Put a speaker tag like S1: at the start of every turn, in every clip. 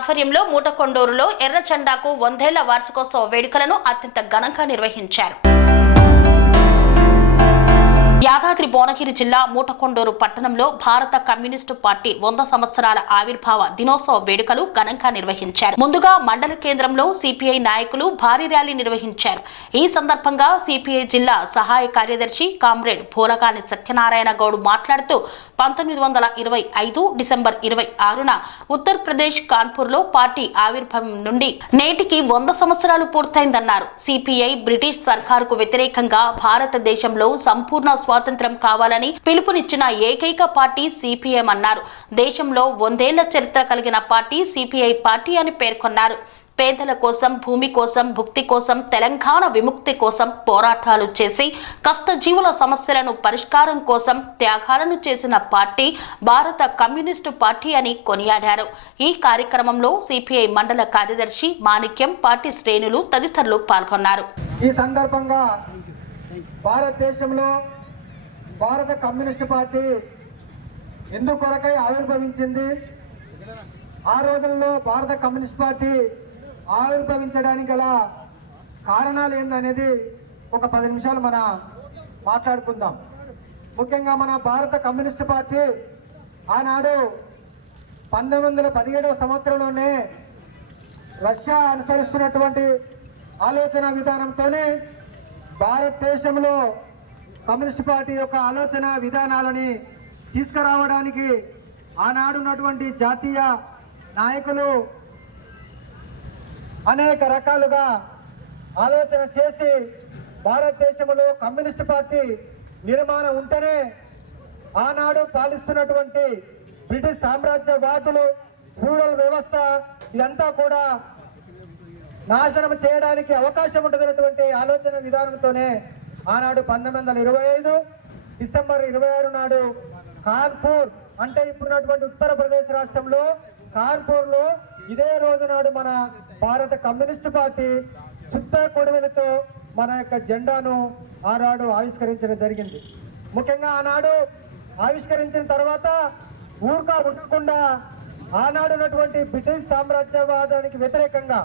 S1: ఆధ్వర్యంలో మూటకొండూరులో ఎర్ర జెండాకు వందేళ్ళ వార్షికోత్సవ వేడుకలను అత్యంత ఘనంగా నిర్వహించారు. యాదాద్రి భువనగిరి జిల్లా మూటకొండూరు పట్టణంలో భారత కమ్యూనిస్టు పార్టీ వంద సంవత్సరాల ఆవిర్భావ దినోత్సవ వేడుకలు ఘనంగా నిర్వహించారు. ముందుగా మండల కేంద్రంలో సిపిఐ నాయకులు భారీ ర్యాలీ నిర్వహించారు. ఈ సందర్భంగా సిపిఐ జిల్లా సహాయ కార్యదర్శి కామ్రేడ్ భూలగాని సత్యనారాయణ గౌడ్ మాట్లాడుతూ పంతొమ్మిది వందల ఇరవై ఐదు డిసెంబర్ ఇరవై ఆరున ఉత్తరప్రదేశ్ కాన్పూర్లో పార్టీ ఆవిర్భావం నుండి నేటికి వంద సంవత్సరాలు పూర్తయిందన్నారు. సిపిఐ బ్రిటిష్ సర్కారుకు వ్యతిరేకంగా భారతదేశంలో సంపూర్ణ స్వాతంత్ర్యం కావాలని పిలుపునిచ్చిన ఏకైక పార్టీ సిపిఎం అన్నారు. దేశంలో వందేళ్ళ చరిత్ర కలిగిన పార్టీ సిపిఐ పార్టీ అని పేర్కొన్నారు. పేదల కోసం భూమి కోసం భుక్తి కోసం తెలంగాణ విముక్తి కోసం పోరాటాలు చేసి కష్టజీవుల సమస్యలను పరిష్కారం కోసం త్యాగాలను చేసిన పార్టీ భారత కమ్యూనిస్టు పార్టీ అని కొనియాడారు. ఈ కార్యక్రమంలో సిపిఐ మండల కార్యదర్శి మాణిక్యం పార్టీ శ్రేణులు తదితరులు పాల్గొన్నారు.
S2: ఈ సందర్భంగా భారతదేశంలో భారత కమ్యూనిస్ట్ పార్టీ ఎందుకొరకై ఆవిర్భవించింది? ఆ రోజుల్లో భారత కమ్యూనిస్ట్ పార్టీ ఆవిర్భవించడానికి గల కారణాలు ఏందనేది ఒక పది నిమిషాలు మన మాట్లాడుకుందాం. ముఖ్యంగా మన భారత కమ్యూనిస్ట్ పార్టీ ఆనాడు పంతొమ్మిది వందల పదిహేడవ సంవత్సరంలోనే రష్యా అనుసరిస్తున్నటువంటి ఆలోచన విధానంతోనే భారతదేశంలో కమ్యూనిస్ట్ పార్టీ యొక్క ఆలోచన విధానాలని తీసుకురావడానికి ఆనాడున్నటువంటి జాతీయ నాయకులు అనేక రకాలుగా ఆలోచన చేసి భారతదేశంలో కమ్యూనిస్ట్ పార్టీ నిర్మాణం ఉంటేనే ఆనాడు పాలిస్తున్నటువంటి బ్రిటిష్ సామ్రాజ్యవాదులు రూరల్ వ్యవస్థ ఇదంతా కూడా నాశనం చేయడానికి అవకాశం ఉంటుందన్నటువంటి ఆలోచన విధానంతోనే ఆనాడు పంతొమ్మిది వందల ఇరవై ఐదు డిసెంబర్ ఇరవై ఆరు నాడు కాన్పూర్ అంటే ఇప్పుడున్నటువంటి ఉత్తరప్రదేశ్ రాష్ట్రంలో కాన్పూర్లో ఇదే రోజు నాడు మన భారత కమ్యూనిస్ట్ పార్టీ చుట్ట కొడవలతో మన యొక్క జెండాను ఆనాడు ఆవిష్కరించడం జరిగింది. ముఖ్యంగా ఆనాడు ఆవిష్కరించిన తర్వాత ఊరుకా ఉండకుండా ఆనాడు ఉన్నటువంటి బ్రిటిష్ సామ్రాజ్యవాదానికి వ్యతిరేకంగా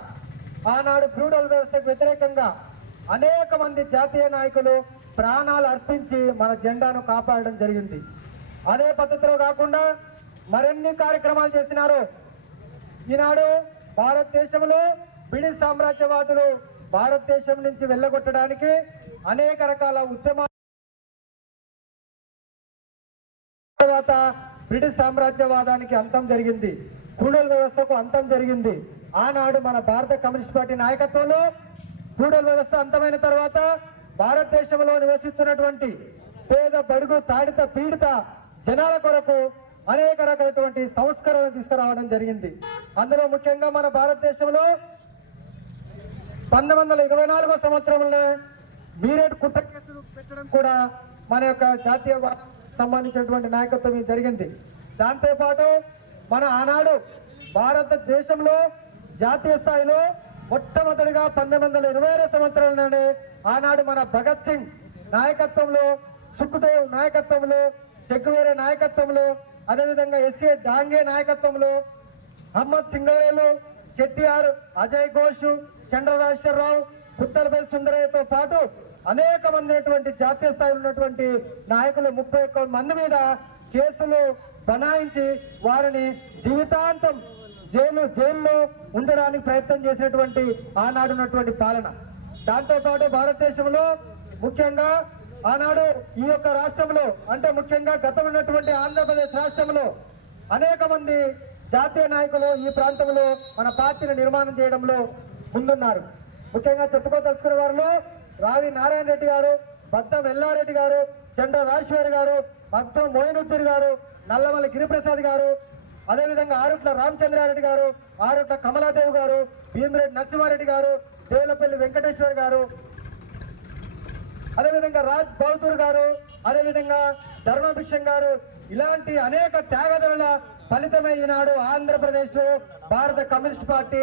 S2: ఆనాడు ఫ్యూడల్ వ్యవస్థకు వ్యతిరేకంగా అనేక మంది జాతీయ నాయకులు ప్రాణాలు అర్పించి మన జెండాను కాపాడడం జరిగింది. అదే పద్ధతిలో కాకుండా మరిన్ని కార్యక్రమాలు చేసినారు ఈనాడు భారతదేశంలో బ్రిటిష్ సామ్రాజ్యవాదులు భారతదేశం నుంచి వెళ్ళగొట్టడానికి అనేక రకాల ఉద్యమాలు తర్వాత బ్రిటిష్ సామ్రాజ్యవాదానికి అంతం జరిగింది. కూడల వ్యవస్థకు అంతం జరిగింది. ఆనాడు మన భారత కమ్యూనిస్ట్ పార్టీ నాయకత్వంలో కూడల వ్యవస్థ అంతమైన తర్వాత భారతదేశంలో నివసిస్తున్నటువంటి పేద బడుగు తాడిత పీడిత జనాల కొరకు అనేక రకాలైనటువంటి సంస్కరణలు తీసుకురావడం జరిగింది. అందులో ముఖ్యంగా మన భారతదేశంలో పంతొమ్మిది వందల ఇరవై నాలుగో సంవత్సరంలో మీరేట్ కుట్ర కేసులు పెట్టడం కూడా మన యొక్క జాతీయ సంబంధించినటువంటి నాయకత్వం జరిగింది. దాంతోపాటు మన ఆనాడు భారతదేశంలో జాతీయ స్థాయిలో మొట్టమొదటిగా పంతొమ్మిది వందల ఇరవై ఆరో సంవత్సరంలోనే ఆనాడు మన భగత్ సింగ్ నాయకత్వంలో సుఖదేవ్ నాయకత్వంలో చెక్కువేరే నాయకత్వంలో అదేవిధంగా ఎస్ఏ డాంగే నాయకత్వంలో అహ్మద్ సింగరేలు చెట్టిఆర్ అజయ్ ఘోష్ చంద్రరాజేశ్వరరావు పుత్తలపై సుందరయ్యతో పాటు అనేక మంది జాతీయ స్థాయిలో ఉన్నటువంటి నాయకులు ముప్పై ఒక్క మంది మీద కేసులు బనాయించి వారిని జీవితాంతం జైలు జైల్లో ఉండడానికి ప్రయత్నం చేసినటువంటి ఆనాడున్నటువంటి పాలన. దాంతోపాటు భారతదేశంలో ముఖ్యంగా ఆనాడు ఈ యొక్క రాష్ట్రంలో అంటే ముఖ్యంగా గతం ఉన్నటువంటి ఆంధ్రప్రదేశ్ రాష్ట్రంలో అనేక మంది జాతీయ నాయకులు ఈ ప్రాంతంలో మన పార్టీని నిర్మాణం చేయడంలో ముందున్నారు. ముఖ్యంగా చెప్పుకోదలుచుకున్న వారిలో రావి నారాయణ రెడ్డి గారు బద్దం ఎల్లారెడ్డి గారు చంద్ర రాజేశ్వర్ గారు భక్తం మోయినుద్దీన్ గారు నల్లమల్లి గిరిప్రసాద్ గారు అదేవిధంగా ఆరుట్ల రామచంద్రారెడ్డి గారు ఆరుట్ల కమలాదేవి గారు భీమరెడ్డి నరసింహారెడ్డి గారు దేవులపల్లి వెంకటేశ్వర్ గారు అదేవిధంగా రాజ్ బహదూర్ గారు అదేవిధంగా ధర్మభిక్షం గారు ఇలాంటి అనేక త్యాగదనుల ఫలితమే ఈనాడు ఆంధ్రప్రదేశ్ భారత కమ్యూనిస్ట్ పార్టీ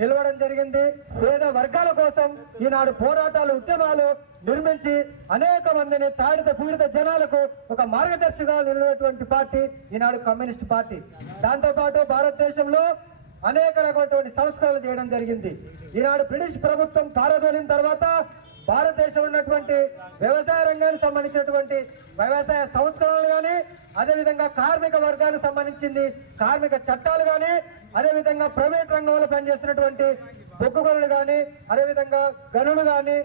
S2: నిలవడం జరిగింది. పేద వర్గాల కోసం ఈనాడు పోరాటాలు ఉద్యమాలు నిర్మించి అనేక మందిని తాడిత పీడిత జనాలకు ఒక మార్గదర్శిగా నిలిచినటువంటి పార్టీ ఈనాడు కమ్యూనిస్ట్ పార్టీ. దాంతోపాటు భారతదేశంలో అనేక రకమైనటువంటి సంస్కరణలు చేయడం జరిగింది. ఈనాడు బ్రిటిష్ ప్రభుత్వం పారదోలిన తర్వాత భారతదేశంలో ఉన్నటువంటి వ్యవసాయ రంగానికి సంబంధించినటువంటి వ్యవసాయ సంస్కరణలు కానీ అదేవిధంగా కార్మిక వర్గానికి సంబంధించింది కార్మిక చట్టాలు కానీ అదేవిధంగా ప్రైవేట్ రంగంలో పనిచేస్తున్నటువంటి బొగ్గు గనులు కానీ అదేవిధంగా గనులు కానీ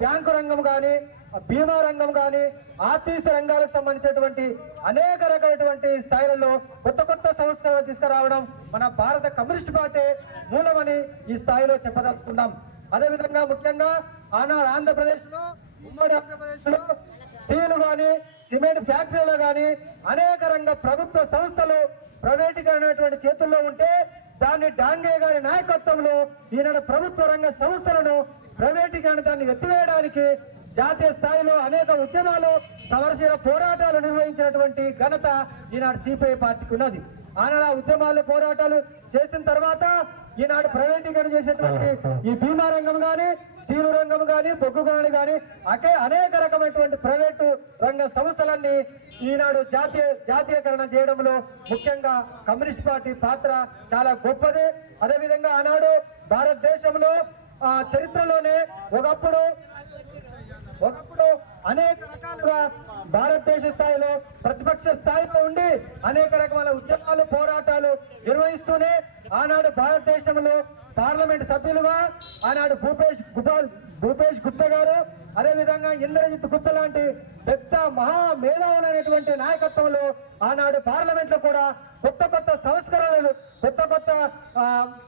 S2: బ్యాంకు రంగం కానీ బీమా రంగం కానీ ఆర్టీసీ రంగాలకు సంబంధించినటువంటి అనేక రకమైనటువంటి స్థాయిలలో కొత్త కొత్త సంస్కరణలు తీసుకురావడం మన భారత కమ్యూనిస్ట్ పార్టీ మూలమని ఈ స్థాయిలో చెప్పదలుచుకున్నాం. అదేవిధంగా ముఖ్యంగా ఆనాడు ఆంధ్రప్రదేశ్లో ఉమ్మడి ఆంధ్రప్రదేశ్లో స్టీలు కానీ సిమెంట్ ఫ్యాక్టరీలు కానీ అనేక రంగ ప్రభుత్వ సంస్థలు ప్రైవేటీకరణటువంటి చేతుల్లో ఉంటే దాన్ని డాంగే గారి నాయకత్వంలో ఈనాడు ప్రభుత్వ రంగ సంస్థలను ప్రైవేటీకరణ దాన్ని ఎత్తివేయడానికి జాతీయ స్థాయిలో అనేక ఉద్యమాలు సమరశీల పోరాటాలు నిర్వహించినటువంటి ఘనత ఈనాడు సిపిఐ పార్టీకి ఉన్నది. ఆనాడు ఆ ఉద్యమాలు పోరాటాలు చేసిన తర్వాత ఈనాడు ప్రైవేటీకరణ చేసినటువంటి ఈ బీమా రంగం కానీ స్టీల్ రంగం కానీ బొగ్గు గనులు కానీ అకే అనేక రకమైనటువంటి ప్రైవేటు రంగ సంస్థలన్నీ ఈనాడు జాతీయ జాతీయకరణ చేయడంలో ముఖ్యంగా కమ్యూనిస్ట్ పార్టీ పాత్ర చాలా గొప్పది. అదేవిధంగా ఆనాడు భారతదేశంలో ఆ, చరిత్రలోనే ఒకప్పుడు ఒకప్పుడు అనేక రకాలుగా భారతదేశ స్థాయిలో ప్రతిపక్ష స్థాయిలో ఉండి అనేక రకమైన ఉద్యమాలు పోరాటాలు నిర్వహిస్తూనే ఆనాడు భారతదేశంలో పార్లమెంట్ సభ్యులుగా ఆనాడు భూపేష్ గుపాల్ భూపేష్ గుప్తా గారు అదేవిధంగా ఇంద్రజిత్ గుప్త లాంటి పెద్ద మహా మేధావులైనటువంటి నాయకత్వంలో ఆనాడు పార్లమెంట్లో కూడా కొత్త కొత్త సంస్కరణలు కొత్త కొత్త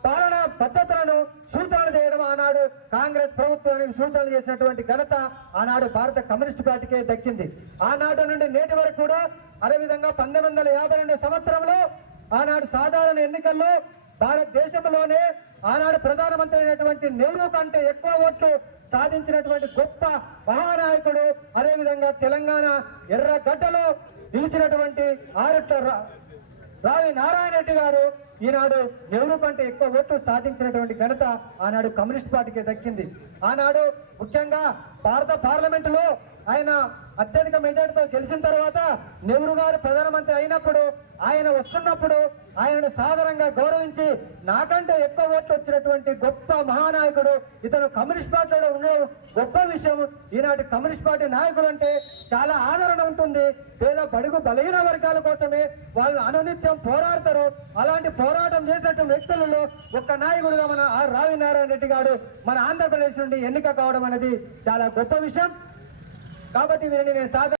S2: పాలన పద్ధతులను సూచనలు చేయడం ఆనాడు కాంగ్రెస్ ప్రభుత్వానికి సూచనలు చేసినటువంటి ఘనత ఆనాడు భారత కమ్యూనిస్ట్ పార్టీకే దక్కింది. ఆనాడు నుండి నేటి వరకు కూడా అదేవిధంగా పంతొమ్మిది వందల యాభై రెండు సంవత్సరంలో ఆనాడు సాధారణ ఎన్నికల్లో భారతదేశంలోనే ఆనాడు ప్రధానమంత్రి అయినటువంటి నెహ్రూ కంటే ఎక్కువ ఓట్లు సాధించినటువంటి గొప్ప మహానాయకుడు అదేవిధంగా తెలంగాణ ఎర్రగడ్డలో నిలిచినటువంటి ఆరుట్ల రా- రావి నారాయణ రెడ్డి గారు ఈనాడు నెహ్రూ కంటే ఎక్కువ ఓట్లు సాధించినటువంటి ఘనత ఆనాడు కమ్యూనిస్ట్ పార్టీకి దక్కింది. ఆనాడు ముఖ్యంగా భారత పార్లమెంటులో ఆయన అత్యధిక మెజార్టీతో గెలిచిన తర్వాత నెహ్రూ గారు ప్రధానమంత్రి అయినప్పుడు ఆయన వస్తున్నప్పుడు ఆయనను సాధారణంగా గౌరవించి నాకంటే ఎక్కువ ఓట్లు వచ్చినటువంటి గొప్ప మహానాయకుడు ఇతను కమ్యూనిస్ట్ పార్టీలో ఉండే గొప్ప విషయం ఈనాటి కమ్యూనిస్ట్ పార్టీ నాయకులు అంటే చాలా ఆదరణ ఉంటుంది. పేద బడుగు బలహీన వర్గాల కోసమే వాళ్ళు అనునిత్యం పోరాడతారు. అలాంటి పోరాటం చేసినటువంటి వ్యక్తులలో ఒక్క నాయకుడుగా మన ఆర్ రావి నారాయణ రెడ్డి గారు మన ఆంధ్రప్రదేశ్ నుండి ఎన్నిక కావడం అనేది చాలా గొప్ప విషయం. కాబట్టి వీరిని నేను సాధారణ